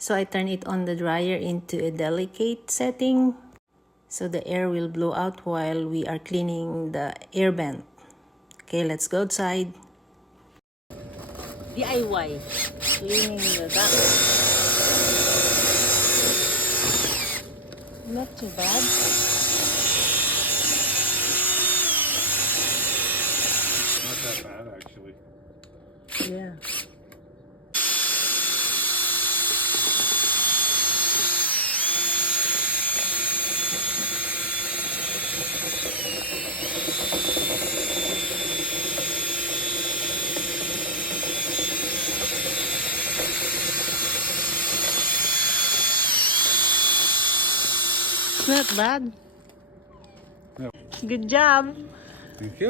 So I turn it on the dryer into a delicate setting so the air will blow out while we are cleaning the air vent. Okay, let's go outside. DIY, cleaning the duct. Not too bad. Not that bad, actually. Yeah. It's not bad. No. Good job. Thank you.